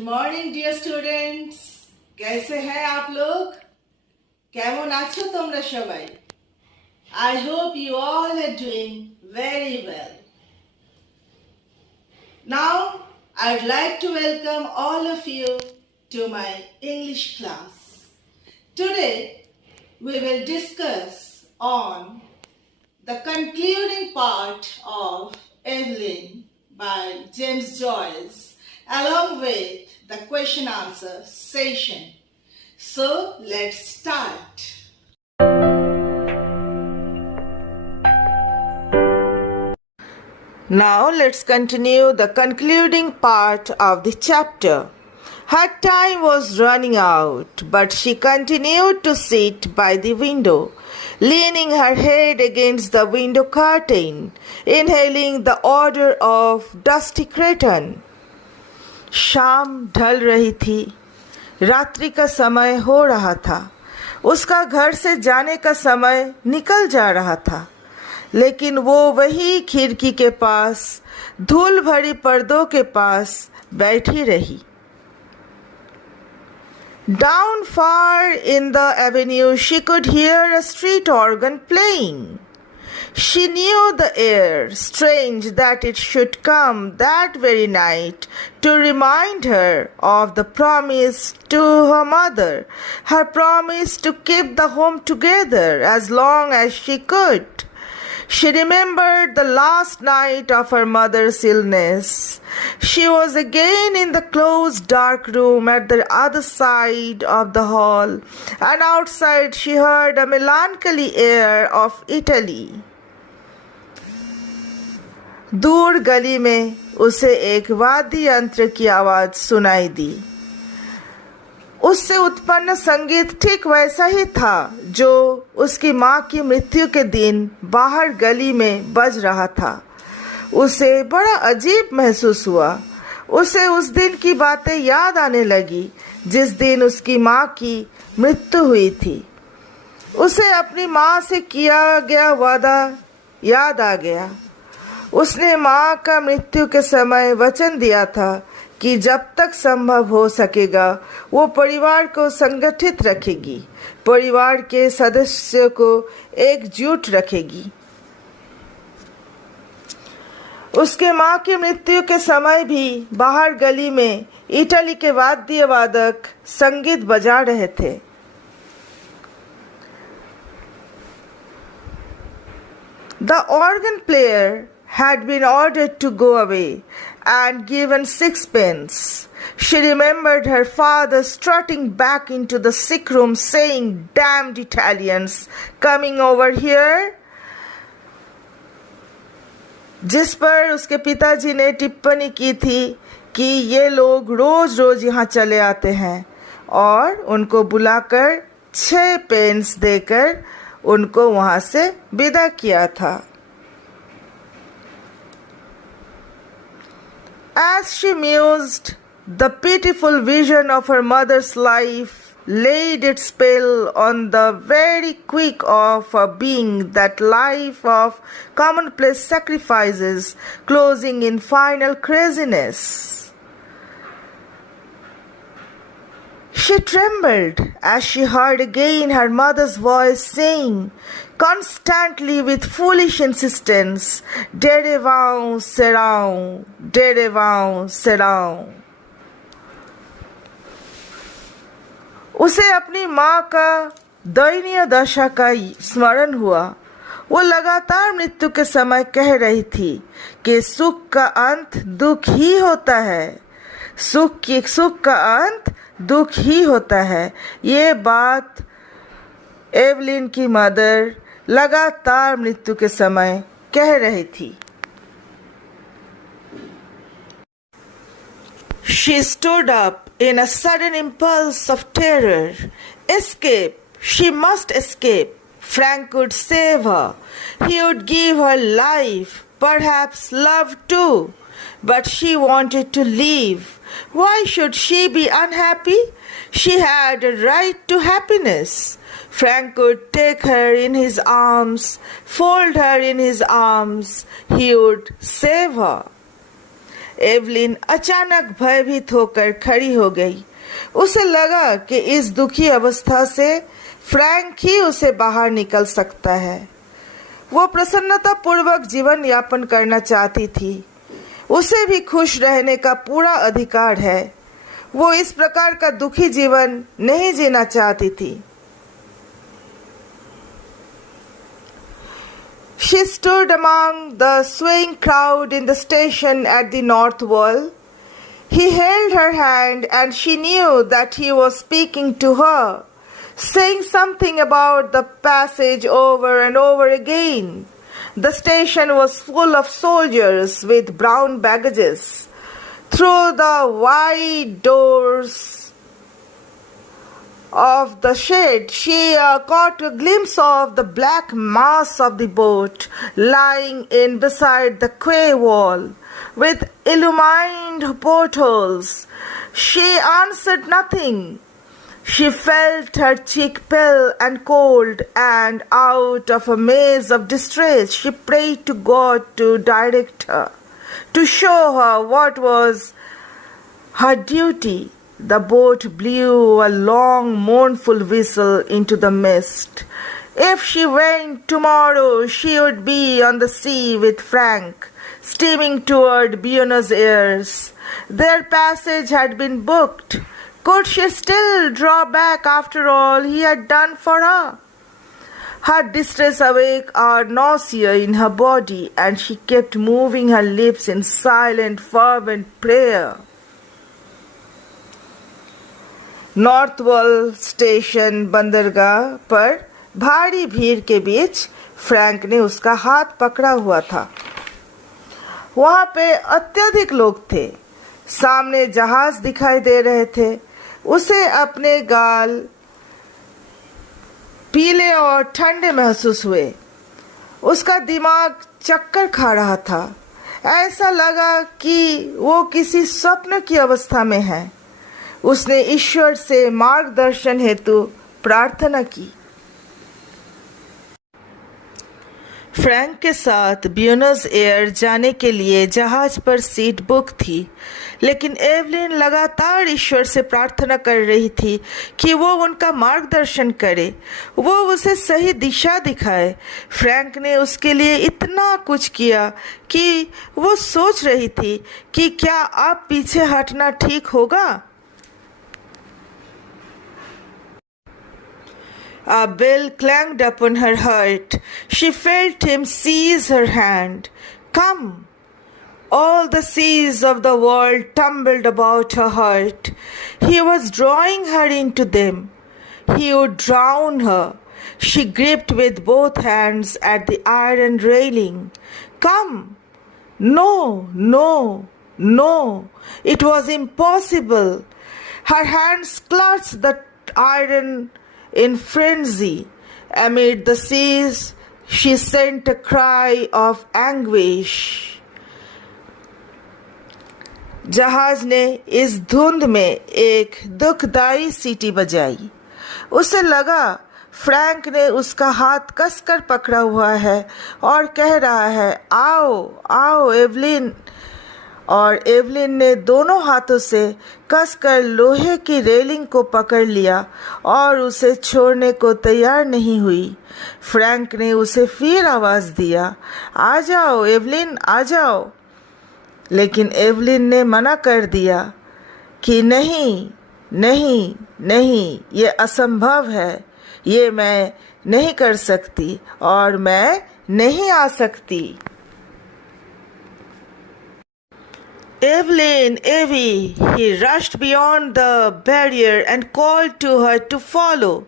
Good morning dear students, कैसे हैं आप लोग? কেমন আছো তোমরা সবাই? I hope you all are doing very well. Now I'd like to welcome all of you to my English class. Today we will discuss on the concluding part of Eveline by James Joyce, along with the question answer session. So let's start. Now let's continue the concluding part of the chapter. Her time was running out, but she continued to sit by the window, leaning her head against the window curtain, inhaling the odor of dusty cretonne. शाम ढल रही थी, रात्रि का समय हो रहा था, उसका घर से जाने का समय निकल जा रहा था, लेकिन वो वही खिड़की के पास धूल भरी पर्दों के पास बैठी रही. Down far in the avenue she could hear a street organ playing. She knew the air, strange that it should come that very night to remind her of the promise to her mother, her promise to keep the home together as long as she could. She remembered the last night of her mother's illness. She was again in the closed dark room at the other side of the hall, and outside she heard a melancholy air of Italy. दूर गली में उसे एक वाद्य यंत्र की आवाज सुनाई दी. उससे उत्पन्न संगीत ठीक वैसा ही था जो उसकी माँ की मृत्यु के दिन बाहर गली में बज रहा था. उसे बड़ा अजीब महसूस हुआ. उसे उस दिन की बातें याद आने लगी जिस दिन उसकी माँ की मृत्यु हुई थी. उसे अपनी माँ से किया गया वादा याद आ गया. उसने माँ का मृत्यु के समय वचन दिया था कि जब तक संभव हो सकेगा वो परिवार को संगठित रखेगी, परिवार के सदस्यों को एकजुट रखेगी. उसके माँ की मृत्यु के समय भी बाहर गली में इटली के वाद्य वादक संगीत बजा रहे थे. The organ player had been ordered to go away and given 6 pence. She remembered her father strutting back into the sick room saying, "Damned Italians coming over here." जिस पर उसके पिताजी ने टिप्पणी की थी कि ये लोग रोज रोज यहाँ चले आते हैं, और उनको बुलाकर 6 पेंस देकर उनको वहाँ से विदा किया था. As she mused, the pitiful vision of her mother's life laid its spell on the very quick of her being, that life of commonplace sacrifices closing in final craziness. She trembled as she heard again her mother's voice saying, constantly with foolish insistence, "Derevant serão, derevant serão." उसे अपनी माँ का दयनीय दशा का स्मरण हुआ. वो लगातार मृत्यु के समय कह रही थी कि सुख का अंत दुख ही होता है, सुख का अंत दुख ही होता है. ये बात एवलिन की मदर लगातार मृत्यु के समय कह रही थी. She stood up in a sudden impulse of terror. Escape! She must escape. Frank could save her. He would give her life, perhaps love too. But she wanted to leave. Why should she be unhappy? She had a right to happiness. Frank could take her in his arms, fold her in his arms. He would save her. Evelyn अचानक भयभीत होकर खड़ी हो गई। उसे लगा कि इस दुखी अवस्था से फ्रैंक ही उसे बाहर निकल सकता है। वो प्रसन्नता पूर्वक जीवन यापन करना चाहती थी। उसे भी खुश रहने का पूरा अधिकार है। वो इस प्रकार का दुखी जीवन नहीं जीना चाहती थी। She stood among the swaying crowd in the station at the North Wall. He held her hand and she knew that he was speaking to her, saying something about the passage over and over again. The station was full of soldiers with brown baggages. Through the wide doors of the shed, she caught a glimpse of the black mass of the boat lying in beside the quay wall with illumined portholes. She answered nothing. She felt her cheek pale and cold, and out of a maze of distress she prayed to God to direct her, to show her what was her duty. The boat blew a long mournful whistle into the mist. If she went tomorrow, she would be on the sea with Frank, steaming toward Buenos Aires. Their passage had been booked. Could she still draw back after all he had done for her? Her distress awoke a nausea in her body, and she kept moving her lips in silent, fervent prayer. North wall station बंदरगाह पर भारी भीड़ के बीच Frank ने उसका हाथ पकड़ा हुआ था। वहां पे अत्यधिक लोग थे। सामने जहाज दिखाई दे रहे थे। उसे अपने गाल पीले और ठंडे महसूस हुए। उसका दिमाग चक्कर खा रहा था। ऐसा लगा कि वो किसी स्वप्न की अवस्था में है। उसने ईश्वर से मार्गदर्शन हेतु प्रार्थना की। फ्रैंक के साथ ब्यूनस एयर जाने के लिए जहाज पर सीट बुक थी, लेकिन एवलिन लगातार ईश्वर से प्रार्थना कर रही थी कि वो उनका मार्गदर्शन करे, वो उसे सही दिशा दिखाए। फ्रैंक ने उसके लिए इतना कुछ किया कि वो सोच रही थी कि क्या अब पीछे हटना ठीक होगा। A bell clanged upon her heart. She felt him seize her hand. Come! All the seas of the world tumbled about her heart. He was drawing her into them. He would drown her. She gripped with both hands at the iron railing. Come! No, no, no. It was impossible. Her hands clutched the iron in frenzy. Amid the seas, she sent a cry of anguish. जहाज ने इस धुंध में एक दुखदाई सीटी बजाई। उसे लगा फ्रैंक ने उसका हाथ कसकर पकड़ा हुआ है और कह रहा है, आओ आओ एवलिन। और एवलिन ने दोनों हाथों से कसकर लोहे की रेलिंग को पकड़ लिया और उसे छोड़ने को तैयार नहीं हुई। फ्रैंक ने उसे फिर आवाज़ दिया, आ जाओ एवलिन, आ जाओ। लेकिन एवलिन ने मना कर दिया कि नहीं नहीं नहीं, ये असंभव है, ये मैं नहीं कर सकती और मैं नहीं आ सकती। Eveline, Evie! He rushed beyond the barrier and called to her to follow.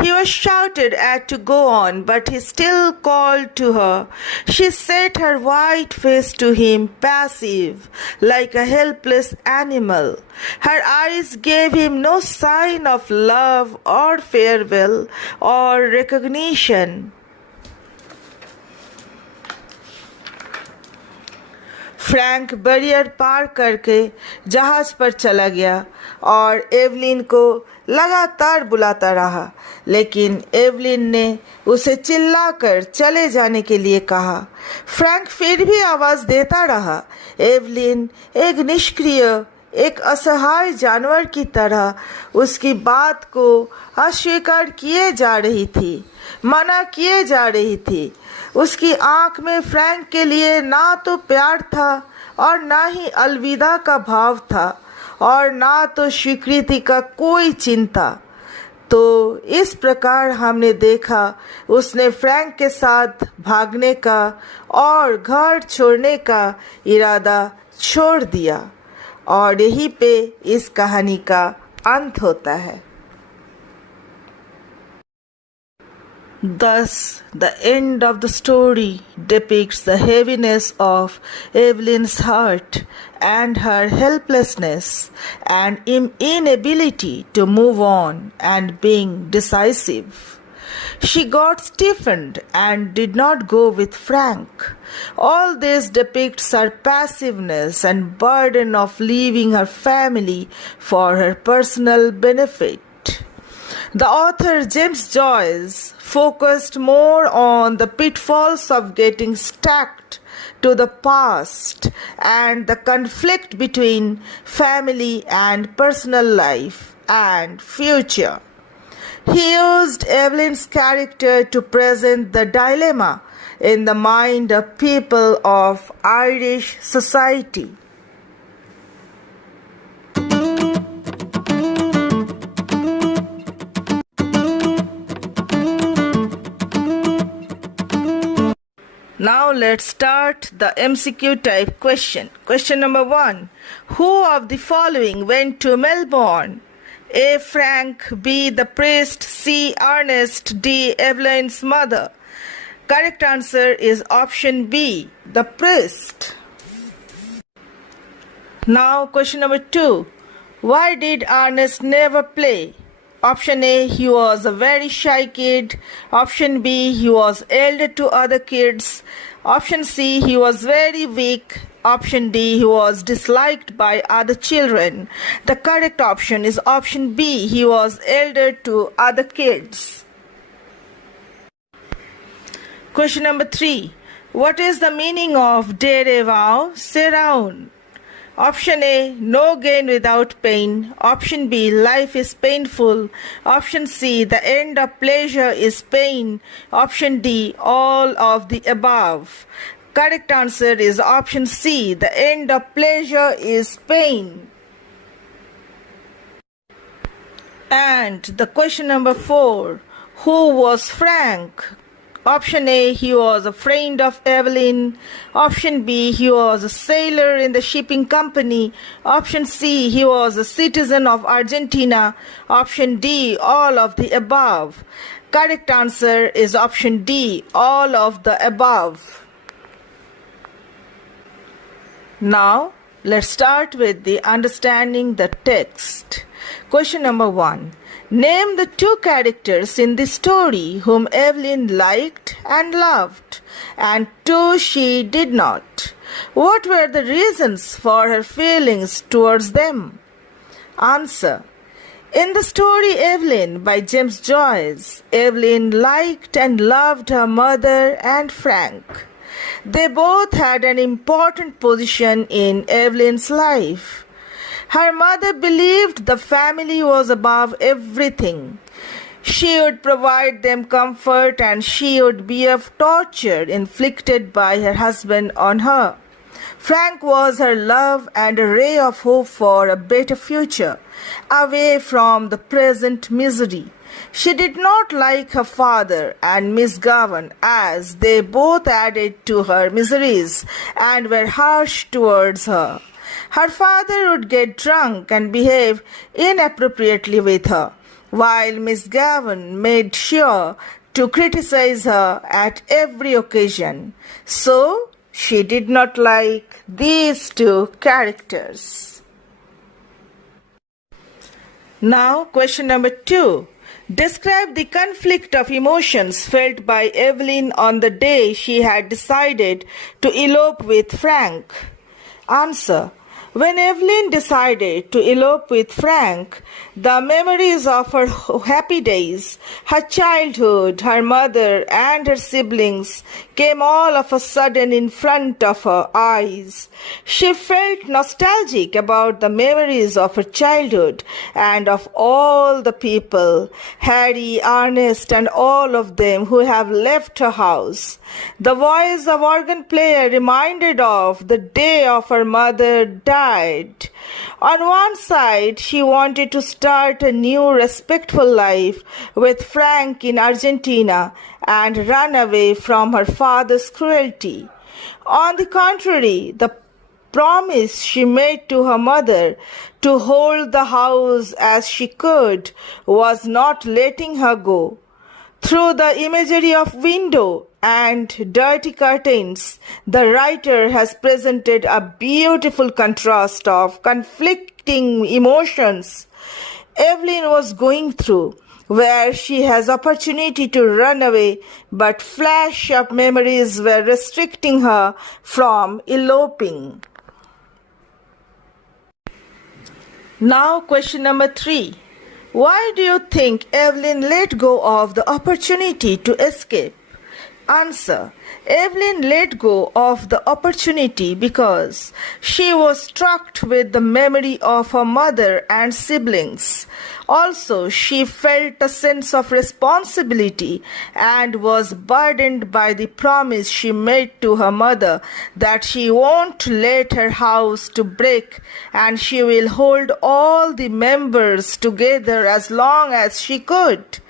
He was shouted at to go on, but he still called to her. She set her white face to him, passive, like a helpless animal. Her eyes gave him no sign of love or farewell or recognition. Frank barrier पार करके जहाज पर चला गया और Evelyn को लगातार बुलाता रहा, लेकिन एवलिन ने उसे चिल्लाकर चले जाने के लिए कहा। फ्रैंक फिर भी आवाज़ देता रहा। एवलिन एक निष्क्रिय, एक असहाय जानवर की तरह उसकी बात को अस्वीकार किए जा रही थी, मना किए जा रही थी। उसकी आंख में फ्रैंक के लिए ना तो प्यार था और ना ही अलविदा का भाव था और ना तो स्वीकृति का कोई चिंता। तो इस प्रकार हमने देखा उसने फ्रैंक के साथ भागने का और घर छोड़ने का इरादा छोड़ दिया और यहीं पे इस कहानी का अंत होता है। Thus, the end of the story depicts the heaviness of Eveline's heart and her helplessness and inability to move on and being decisive. She got stiffened and did not go with Frank. All this depicts her passiveness and burden of leaving her family for her personal benefit. The author James Joyce focused more on the pitfalls of getting stuck to the past and the conflict between family and personal life and future. He used Eveline's character to present the dilemma in the mind of people of Irish society. Now let's start the MCQ type question. Question number 1. Who of the following went to Melbourne? A. Frank, B. the priest, C. Ernest, D. Eveline's mother. Correct answer is option B, the priest. Now question number 2. Why did Ernest never play? Option A, he was a very shy kid. Option B, he was elder to other kids. Option C, he was very weak. Option D, he was disliked by other children. The correct option is option B, he was elder to other kids. Question number 3. What is the meaning of Dere vow, Seraun? Option A, no gain without pain. Option B, life is painful. Option C, the end of pleasure is pain. Option D, all of the above. Correct answer is option C, the end of pleasure is pain. And the question number 4, who was Frank? Option A, he was a friend of Eveline. Option B, he was a sailor in the shipping company. Option C, he was a citizen of Argentina. Option D, all of the above. Correct answer is option D, all of the above. Now, let's start with the understanding the text. Question number 1. Name the 2 characters in the story whom Eveline liked and loved, and 2 she did not. What were the reasons for her feelings towards them? Answer. In the story Eveline by James Joyce, Eveline liked and loved her mother and Frank. They both had an important position in Eveline's life. Her mother believed the family was above everything. She would provide them comfort and she would bear torture inflicted by her husband on her. Frank was her love and a ray of hope for a better future, away from the present misery. She did not like her father and Miss Gowan, as they both added to her miseries and were harsh towards her. Her father would get drunk and behave inappropriately with her, while Miss Gowan made sure to criticize her at every occasion. So, she did not like these 2 characters. Now, question number 2. Describe the conflict of emotions felt by Eveline on the day she had decided to elope with Frank. Answer. When Eveline decided to elope with Frank, the memories of her happy days, her childhood, her mother and her siblings came all of a sudden in front of her eyes. She felt nostalgic about the memories of her childhood and of all the people, Harry, Ernest, and all of them who have left her house. The voice of organ player reminded of the day of her mother died. On one side, she wanted to start a new respectful life with Frank in Argentina and run away from her father's cruelty. On the contrary, the promise she made to her mother to hold the house as she could was not letting her go. Through the imagery of window and dirty curtains, the writer has presented a beautiful contrast of conflicting emotions Eveline was going through, where she has opportunity to run away, but flash of memories were restricting her from eloping. Now question number 3. Why do you think Eveline let go of the opportunity to escape? Answer. Eveline let go of the opportunity because she was struck with the memory of her mother and siblings. Also, she felt a sense of responsibility and was burdened by the promise she made to her mother that she won't let her house to break and she will hold all the members together as long as she could.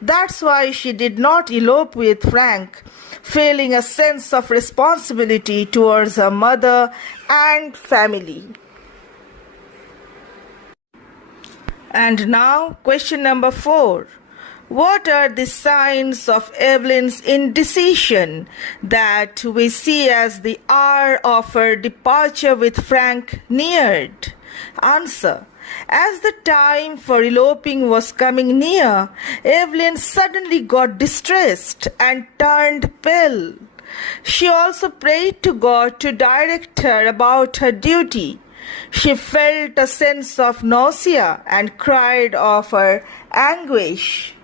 That's why she did not elope with Frank, feeling a sense of responsibility towards her mother and family. And now, question number 4. What are the signs of Eveline's indecision that we see as the hour of her departure with Frank neared? Answer. As the time for eloping was coming near, Eveline suddenly got distressed and turned pale. She also prayed to God to direct her about her duty. She felt a sense of nausea and cried of her anguish.